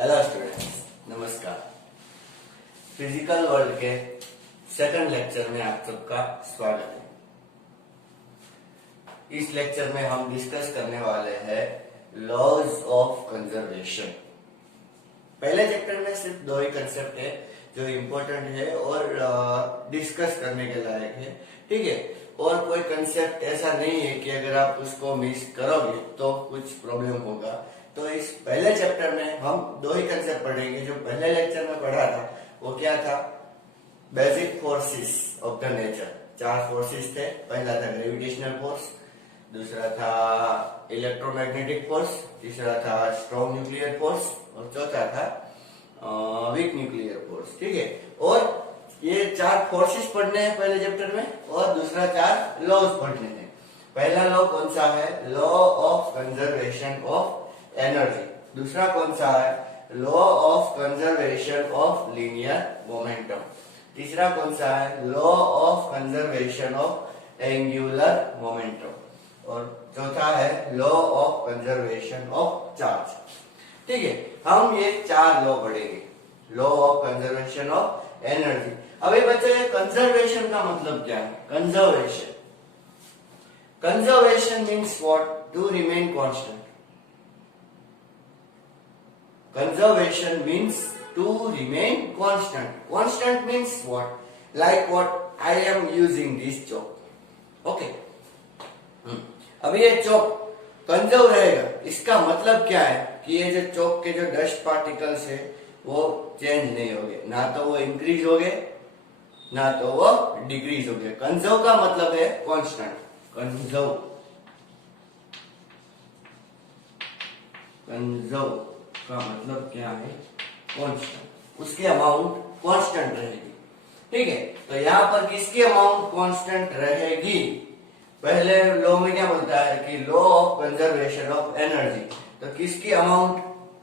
Hello students, नमस्कार। Physical world के second lecture में आप सबका स्वागत है। इस लेक्चर में हम डिस्कस करने वाले हैं लॉज ऑफ कंजर्वेशन। पहले चैप्टर में सिर्फ दो ही कंसेप्ट है जो इम्पोर्टेंट है और डिस्कस करने के लायक है, ठीक है। और कोई कंसेप्ट ऐसा नहीं है कि अगर आप उसको मिस करोगे तो कुछ प्रॉब्लम होगा। तो इस पहले चैप्टर में हम दो ही कंसेप्ट पढ़ेंगे। जो पहले लेक्चर में पढ़ा था वो क्या था? Basic forces of the nature. 4 forces थे। पहला था ग्रेविटेशनल फोर्स, दूसरा था इलेक्ट्रोमैग्नेटिक फोर्स, तीसरा था स्ट्रॉन्ग न्यूक्लियर फोर्स और चौथा था वीक न्यूक्लियर फोर्स, ठीक है। और ये 4 फोर्सेस पढ़ने हैं पहले चैप्टर में और दूसरा 4 लॉज पढ़ने हैं। पहला लॉ कौन सा है? Law of conservation of energy. दूसरा कौन सा है? Law of conservation of linear momentum. तीसरा कौन सा है? Law of conservation of angular momentum. और चौथा है law of conservation of charge, ठीक है। हम ये 4 लॉ पढ़ेंगे। Law of conservation of energy. अभी बच्चे कंजर्वेशन का मतलब क्या है? Conservation means what? To remain constant. Conservation means to remain constant. Constant means what? Like what? I am using this chalk. Okay. अभी ये चौक कंजर्व रहेगा। इसका मतलब क्या है कि ये जो चौक के जो डस्ट पार्टिकल्स है वो चेंज नहीं होंगे, ना तो वो इंक्रीज होंगे ना तो वो डिक्रीज होंगे। कंजर्व का मतलब है कांस्टेंट। कंजर्व का मतलब क्या है? कांस्टेंट। उसकी अमाउंट कांस्टेंट रहेगी, ठीक है। तो यहाँ पर किसकी अमाउंट कांस्टेंट रहेगी? पहले लॉ में क्या बोलता है कि law of conservation of energy. तो किसकी अमाउंट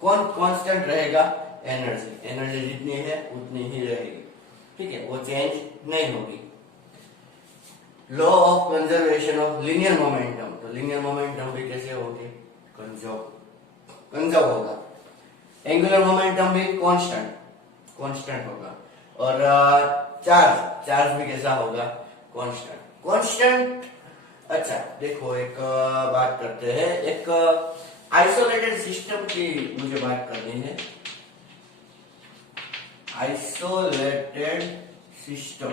कौन कांस्टेंट रहेगा? एनर्जी। एनर्जी जितनी है उतनी ही रहेगी, ठीक है, वो चेंज नहीं होगी। Law of conservation of linear momentum. तो लीनियर मोमेंटम भी कैसे होगी? कंजर्व होगा। एंगुलर मोमेंटम भी कांस्टेंट होगा। और चार्ज भी कैसा होगा? कांस्टेंट। अच्छा देखो, एक बात करते हैं। एक आइसोलेटेड सिस्टम की मुझे बात करनी है। आइसोलेटेड सिस्टम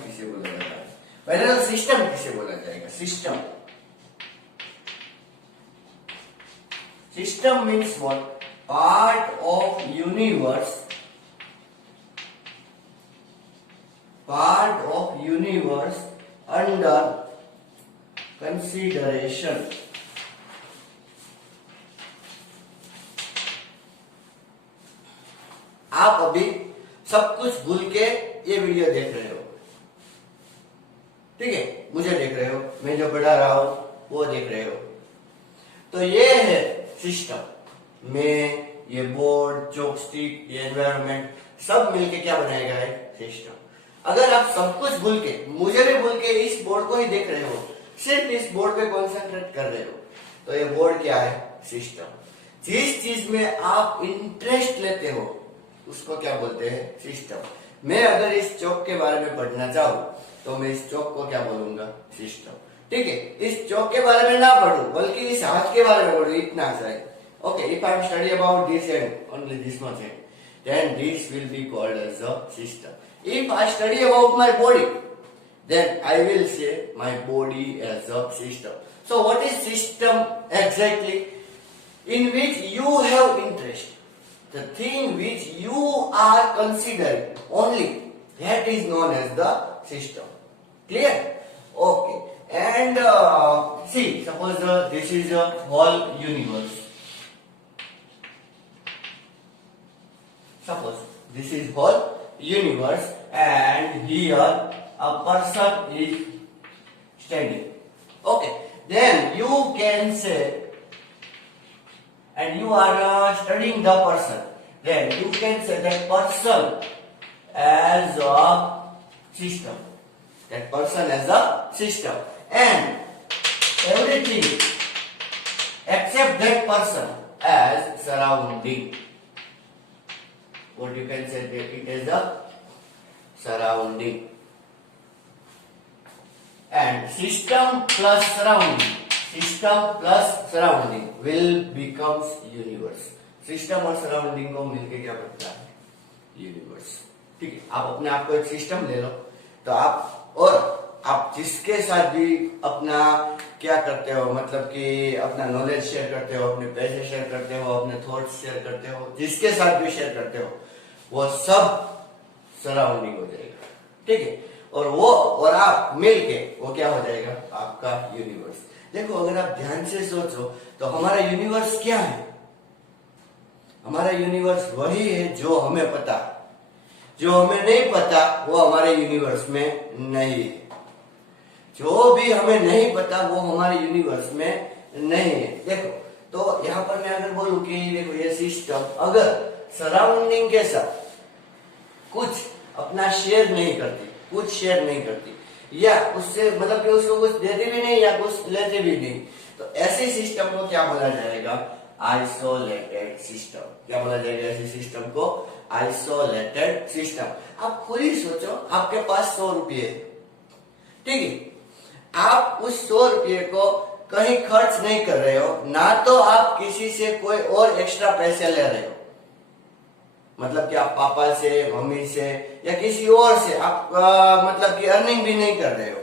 किसे बोला जाता है? पहले तो सिस्टम किसे बोला जाएगा? System means what? Part of universe under consideration. आप अभी सब कुछ भूल के ये वीडियो देख रहे हो, ठीक है, मुझे देख रहे हो, मैं जो पढ़ा रहा हूं वो देख रहे हो। तो ये है सिस्टम में ये बोर्ड, चॉकस्टिक, ये एनवायरनमेंट सब मिलके क्या बनाएगा? है सिस्टम। अगर आप सब कुछ भूल के, मुझे भी भूल के इस बोर्ड को ही देख रहे हो, सिर्फ इस बोर्ड पे कॉन्सेंट्रेट कर रहे हो, तो ये बोर्ड क्या है? सिस्टम। जिस चीज में आप इंटरेस्ट लेते हो उसको क्या बोलते हैं? सिस्टम। मैं अगर इस चौक के बारे में पढ़ना चाहूँ तो मैं इस चौक को क्या बोलूंगा? सिस्टम, ठीक है। इस चौक के बारे में ना पढ़ू बल्कि इस हाथ के बारे में पढ़ू, इतना सा। Okay, if I am study about this and only this much hand, then this will be called as a system. If I study about my body, then I will say my body as a system. So what is system exactly? In which you have interest, the thing which you are considering only, that is known as the system. Clear? Okay. And see, suppose this is a whole universe. Suppose this is whole universe and here a person is standing. Okay, then you can say, and you are studying the person, then you can say that person as a system. That person as a system. And everything accept that person as surrounding. What you can say that it is the surrounding. And system plus surrounding will becomes universe. System और surrounding को मिलके क्या बनता है? Universe. ठीक है, आप अपने आप को एक सिस्टम ले लो, तो आप जिसके साथ भी अपना क्या करते हो, मतलब कि अपना नॉलेज शेयर करते हो, अपने पैसे शेयर करते हो, अपने थॉट्स शेयर करते हो, जिसके साथ भी शेयर करते हो, वो सब सराउंडिंग हो जाएगा. ठीक है, और आप मिलके वो क्या हो जाएगा? आपका यूनिवर्स. देखो, अगर आप ध्यान से सोचो तो हमारा यूनिवर्स क्या है? हमारा यूनिवर्स वही है जो हमें पता. जो हमें नहीं पता वो हमारे यूनिवर्स में नहीं है. जो भी हमें नहीं पता वो हमारे यूनिवर्स में नहीं है. देखो, तो यहाँ पर मैं अगर बोलूं कि देखो ये सिस्टम अगर सराउंडिंग के साथ कुछ अपना शेयर नहीं करती या उससे मतलब कि उसको कुछ देती भी नहीं या कुछ लेती भी नहीं, तो ऐसे सिस्टम को क्या बोला जाएगा? Isolated system. क्या बोला जाएगा ऐसे सिस्टम को? Isolated system. आप खुद ही सोचो, आपके पास 100 रुपये है. ठीक है, आप उस 100 रुपये को कहीं खर्च नहीं कर रहे हो, ना तो आप किसी से कोई और एक्स्ट्रा पैसे ले रहे हो, मतलब कि आप पापा से, मम्मी से या किसी और से आप मतलब कि अर्निंग भी नहीं कर रहे हो,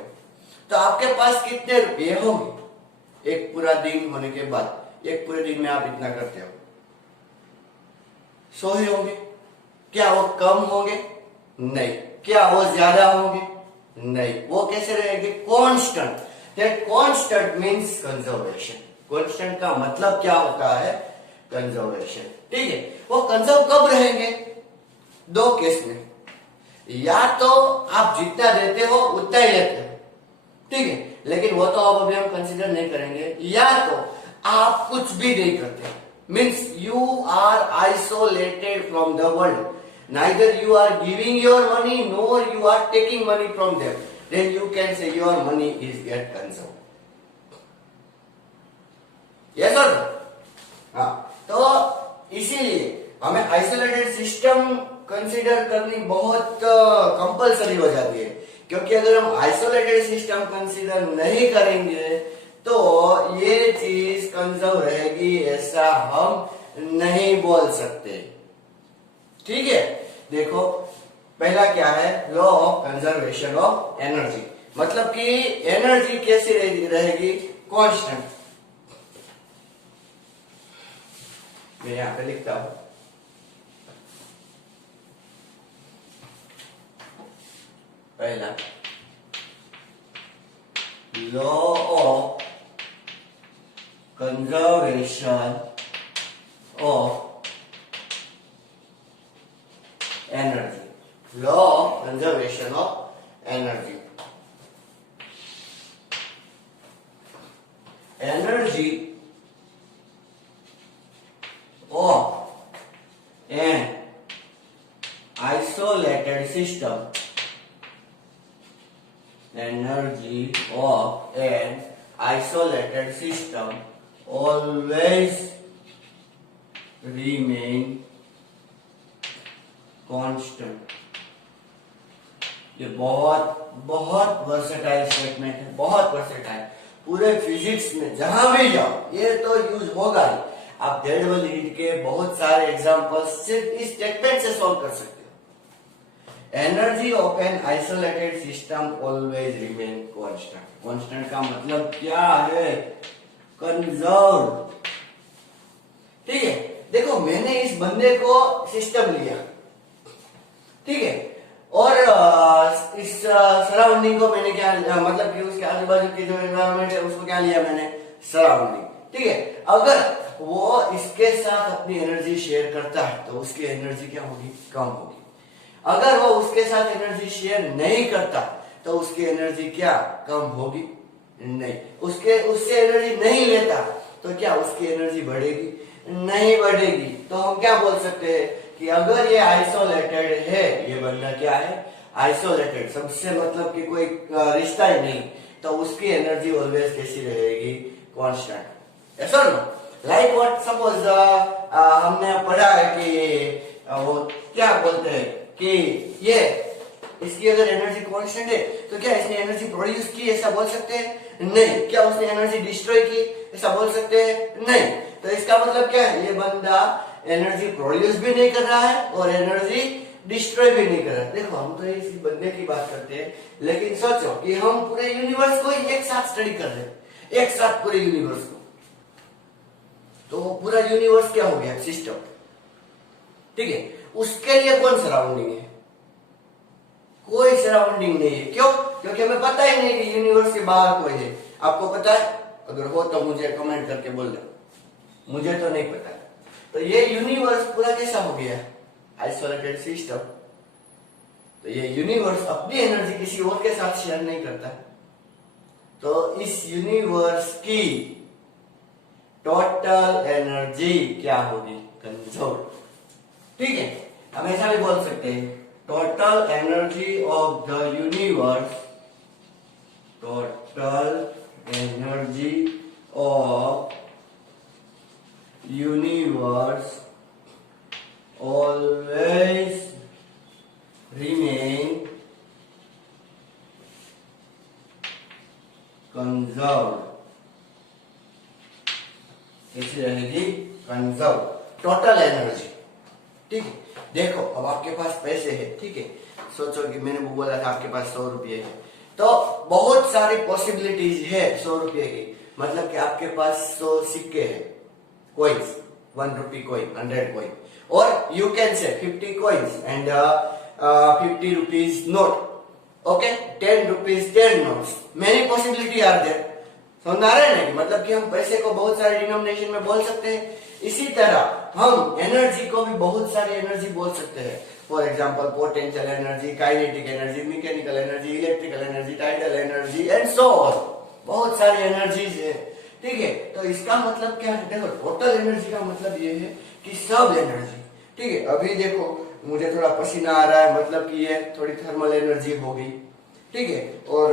तो आपके पास कितने रुपये होंगे एक पूरा दिन होने के बाद? एक पूरे दिन में आप इतना करते हो, 100 ही होंगे. क्या वो कम होंगे? नहीं. क्या वो ज्यादा होंगे? नहीं. वो कैसे रहेंगे? Constant. That constant means conservation. Constant का मतलब क्या होता है? कंजर्वेशन. ठीक है, वो कंजर्व कब रहेंगे? 2 केस में. या तो आप जितना देते हो उतना ही लेते हो, ठीक है, लेकिन वो तो अब अभी हम कंसीडर नहीं करेंगे. या तो आप कुछ भी नहीं करते, means you are isolated from the world. Neither you are giving your money nor you are taking money from them. Then you can say your money is get consumed. Yes और नो? हाँ, तो इसीलिए हमें isolated system consider करनी बहुत compulsory हो जाती है, क्योंकि अगर हम आइसोलेटेड सिस्टम कंसीडर नहीं करेंगे तो ये चीज कंजर्व रहेगी ऐसा हम नहीं बोल सकते. ठीक है, देखो पहला क्या है? Law of conservation of energy. मतलब कि एनर्जी कैसी रहेगी? कांस्टेंट. मैं यहां पे लिखता हूं, पहला law of conservation of energy. Law of conservation of energy. Energy of an isolated system. Energy of an isolated system always remain constant. ये बहुत वर्सेटाइल स्टेटमेंट है, बहुत वर्सेटाइल. पूरे फिजिक्स में जहां भी जाओ ये तो यूज होगा ही. आप डेडबल रीड के बहुत सारे एग्जांपल्स सिर्फ इस स्टेटमेंट से सॉल्व कर सकते हो. Energy of an isolated system always remain constant. Constant का मतलब क्या है? कंजर्व. ठीक है, देखो मैंने इस बंदे को सिस्टम लिया, ठीक है, और इस सराउंडिंग को मैंने क्या मतलब कि उसके आजू बाजू की जो एनवायरमेंट है उसको क्या लिया मैंने? सराउंडिंग. ठीक है, अगर वो इसके साथ अपनी एनर्जी शेयर करता है तो उसकी एनर्जी क्या होगी? कम होगी. अगर वो उसके साथ एनर्जी शेयर नहीं करता तो उसकी एनर्जी क्या? कम होगी? नहीं. उससे एनर्जी नहीं लेता तो क्या उसकी एनर्जी बढ़ेगी? नहीं बढ़ेगी. तो हम क्या बोल सकते हैं कि अगर ये आइसोलेटेड है, ये बंदा क्या है? आइसोलेटेड. सबसे मतलब कि कोई रिश्ता ही नहीं, तो उसकी एनर्जी ऑलवेज कैसी रहेगी? कांस्टेंट. ऐसा ना? लाइक व्हाट, सपोज हमने पढ़ा है कि वो क्या बोलते हैं कि ये इसकी अगर एनर्जी कांस्टेंट है तो क्या इसने एनर्जी प्रोड्यूस की, ऐसा बोल सकते हैं? नहीं। क्या उसने एनर्जी डिस्ट्रॉय की, ऐसा बोल सकते हैं? नहीं। तो इसका मतलब क्या है, ये बंदा एनर्जी प्रोड्यूस भी नहीं कर रहा है और एनर्जी डिस्ट्रॉय भी नहीं कर रहा है। देखो हम तो इस बंदे की बात करते हैं, लेकिन सोचो कि हम पूरे यूनिवर्स को एक साथ स्टडी कर रहे हैं, एक साथ पूरे यूनिवर्स को, तो पूरा यूनिवर्स क्या हो गया, सिस्टम। ठीक है, उसके लिए कौन सराउंडिंग है? कोई सराउंडिंग नहीं है। क्यों? क्योंकि हमें पता ही नहीं कि यूनिवर्स के बाहर कोई है। आपको पता है? अगर हो तो मुझे कमेंट करके बोल दो, मुझे तो नहीं पता। तो ये यूनिवर्स पूरा कैसा हो गया, आइसोलेटेड सिस्टम। तो ये यूनिवर्स अपनी एनर्जी किसी और के साथ शेयर नहीं करता। तो इस यूनिवर्स की टोटल एनर्जी क्या होगी, कंजर्व। ठीक है, हम ऐसा भी बोल सकते हैं, total energy of the universe, total energy of universe always remain conserved। कैसी रहेगी, कंजर्व, टोटल एनर्जी। ठीक है, देखो अब आपके पास पैसे है, ठीक है, सोचो कि मैंने वो बोला था आपके पास 100 रुपये है, तो बहुत सारी पॉसिबिलिटीज है 100 रुपये की, मतलब कि आपके पास 100 सिक्के है, coins, 1 rupee coin, 100 coin, or you can say 50 coins and 50 rupees note, okay, 10 rupees 10 notes, many possibility are there। समझ आ रहा है नहीं, मतलब कि हम पैसे को बहुत सारे डिनोमिनेशन में बोल सकते हैं। इसी तरह हम एनर्जी को भी बहुत सारी एनर्जी बोल सकते हैं। For example potential energy, kinetic energy, mechanical energy, electrical energy, tidal energy and so on, बहुत सारी एनर्जीज है। ठीक है, तो इसका मतलब क्या है, देखो टोटल एनर्जी का मतलब ये है कि सब एनर्जी। ठीक है, अभी देखो मुझे थोड़ा पसीना आ रहा है, मतलब कि ये थोड़ी थर्मल एनर्जी हो गई। ठीक है, और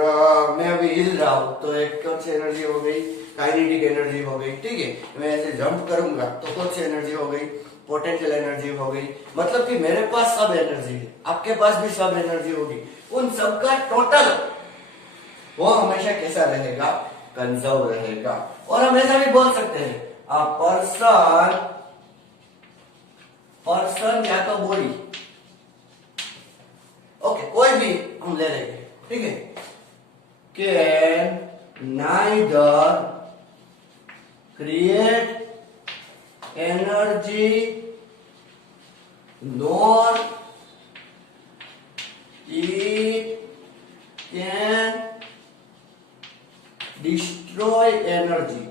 मैं अभी हिल रहा हूं तो एक कौन सी एनर्जी हो गई, काइनेटिक एनर्जी हो गई। ठीक है, मैं ऐसे जंप करूंगा तो कौन सी एनर्जी हो गई, पोटेंशियल एनर्जी हो गई। मतलब कि मेरे पास सब एनर्जी है, आपके पास भी सब एनर्जी होगी, उन सबका टोटल वो हमेशा कैसा रहेगा, कंजर्व रहेगा। और हम ऐसा भी बोल सकते हैं, अ पर्सन या तो बॉडी, ओके, कोई भी हम ले लेंगे। ठीक है, can neither create energy nor it can destroy energy.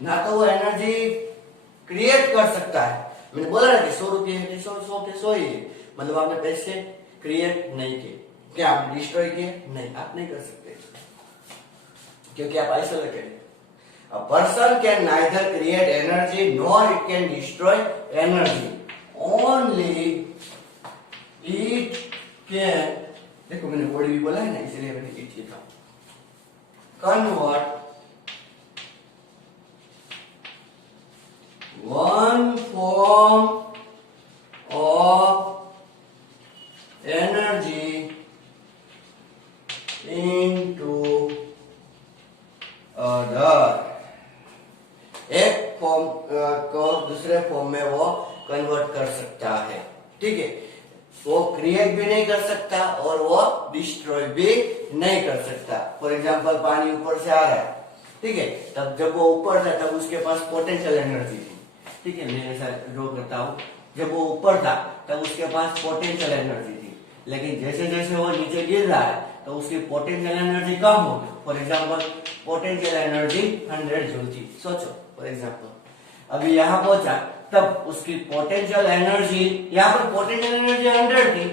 ना तो वो एनर्जी क्रिएट कर सकता है, मैंने बोला ना कि 100 रुपये है, 100 के 100 ही है, मतलब आपने पैसे क्रिएट नहीं किए, क्या आप डिस्ट्रॉय किए? नहीं, आप नहीं कर सकते क्योंकि आप isolated. A person can neither create energy nor it can destroy energy, only it can, देखो मैंने बॉडी भी बोला है ना, इसलिए मैंने इट लिखा, convert one form of energy into other। एक फॉर्म को दूसरे फॉर्म में वो कन्वर्ट कर सकता है। ठीक है, वो क्रिएट भी नहीं कर सकता और वो डिस्ट्रॉय भी नहीं कर सकता। फॉर एग्जाम्पल पानी ऊपर से आ रहा है, ठीक है, तब जब वो ऊपर था तब उसके पास पोटेंशियल एनर्जी थी। ठीक है, मैं ऐसा ड्रॉ करता हूँ, जब वो ऊपर था तब उसके पास पोटेंशियल एनर्जी थी, लेकिन जैसे जैसे वो नीचे गिर रहा है तो उसकी पोटेंशियल एनर्जी कम हो गई। For example potential energy 100 joule थी, सोचो फॉर एग्जाम्पल, अभी यहाँ पहुंचा तब उसकी पोटेंशियल एनर्जी, यहाँ पर पोटेंशियल एनर्जी 100 थी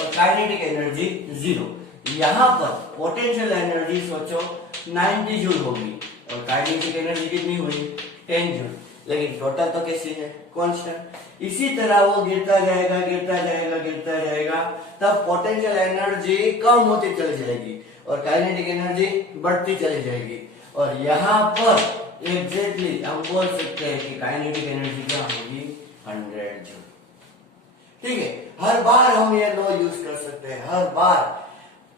और काइनेटिक एनर्जी 0। यहाँ पर पोटेंशियल एनर्जी सोचो 90 जूल होगी और काइनेटिक एनर्जी कितनी हुई, 10 जूल, लेकिन टोटल तो कैसी है, कांस्टेंट। इसी तरह वो गिरता जाएगा गिरता जाएगा गिरता जाएगा, तब पोटेंशियल एनर्जी कम होती चली जाएगी और काइनेटिक एनर्जी बढ़ती चली जाएगी। और यहाँ पर एग्जैक्टली हम बोल सकते हैं कि काइनेटिक एनर्जी क्या होगी 100 जूल। ठीक है, हर बार हम ये लॉ यूज कर सकते हैं, हर बार,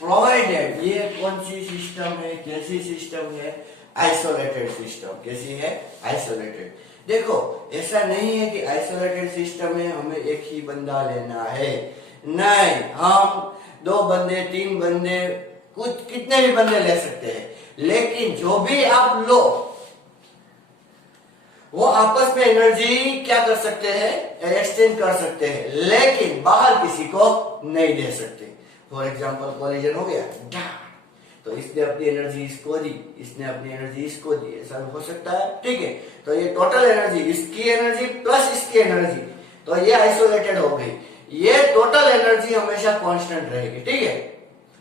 प्रोवाइडेड ये कौन सी सिस्टम है, कैसी सिस्टम है, आइसोलेटेड सिस्टम। कैसी है? आइसोलेटेड। देखो ऐसा नहीं है कि आइसोलेटेड सिस्टम में हमें एक ही बंदा लेना है, नहीं, हम 2 बंदे 3 बंदे कुछ कितने भी बंदे ले सकते हैं, लेकिन जो भी आप लो वो आपस में एनर्जी क्या कर सकते हैं, एक्सचेंज कर सकते हैं, लेकिन बाहर किसी को नहीं दे सकते। फॉर एग्जाम्पल कोलिजन हो गया, तो इसने अपनी एनर्जी इसको दी, इसने अपनी एनर्जी इसको दी, ऐसा हो सकता है। ठीक है, तो ये टोटल एनर्जी, इसकी एनर्जी प्लस इसकी एनर्जी, तो ये आइसोलेटेड हो गई। ये टोटल एनर्जी हमेशा कांस्टेंट रहेगी। ठीक है,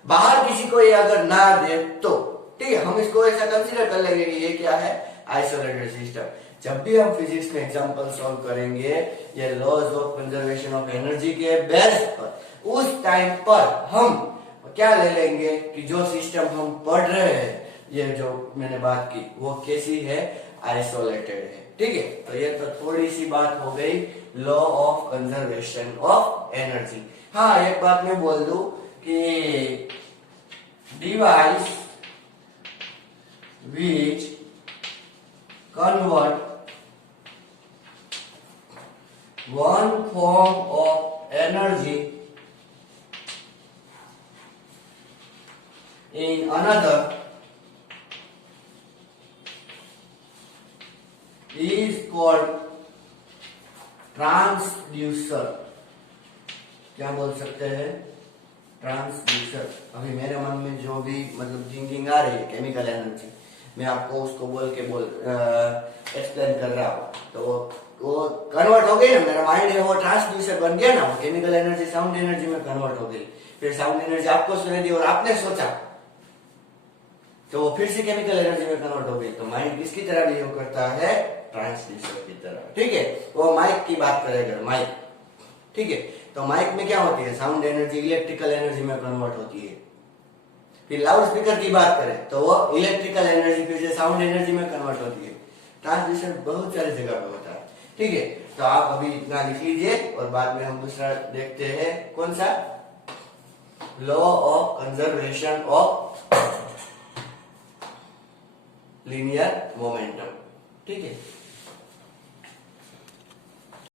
बाहर किसी को ये अगर ना दे तो ठीक है, हम इसको ऐसा कंसीडर कर लेंगे कि ये क्या है, आइसोलेटेड सिस्टम। जब भी हम फिजिक्स में एग्जांपल सॉल्व करेंगे ये laws of conservation of energy के बेस पर, उस टाइम पर हम क्या ले लेंगे कि जो सिस्टम हम पढ़ रहे हैं, ये जो मैंने बात की वो कैसी है, आइसोलेटेड है। ठीक है, तो ये तो थोड़ी सी बात हो गई law of conservation of energy. हाँ, एक बात मैं बोल दूं कि device which convert one form of energy in another is called transducer. क्या बोल सकते हैं, ट्रांसड्यूसर। अभी मेरे मन में जो भी मतलब थिंकिंग आ रही है केमिकल एनर्जी, मैं आपको उसको बोल एक्सप्लेन कर रहा हूँ, तो वो कन्वर्ट हो गई ना, मेरा माइंड है वो ट्रांसड्यूसर बन गया ना, वो केमिकल एनर्जी साउंड एनर्जी में कन्वर्ट हो गई। फिर साउंड एनर्जी आपको सुनाई दी और आपने सोचा तो वो फिर से केमिकल एनर्जी में कन्वर्ट हो गई। तो माइंड किसकी तरह बिहेव करता है, ट्रांसड्यूसर की तरह। ठीक है, वो माइक की बात करेगा, माइक। ठीक है, तो माइक में क्या होती है, साउंड एनर्जी इलेक्ट्रिकल एनर्जी में कन्वर्ट होती है। फिर लाउड स्पीकर की बात करें तो वो इलेक्ट्रिकल एनर्जी फिर से साउंड एनर्जी में कन्वर्ट होती है। ट्रांसड्यूसर बहुत सारी जगह पे होता है। ठीक है, तो आप अभी इतना लिख लीजिए और बाद में हम दूसरा देखते हैं, कौन सा, law of conservation of linear momentum. ठीक है।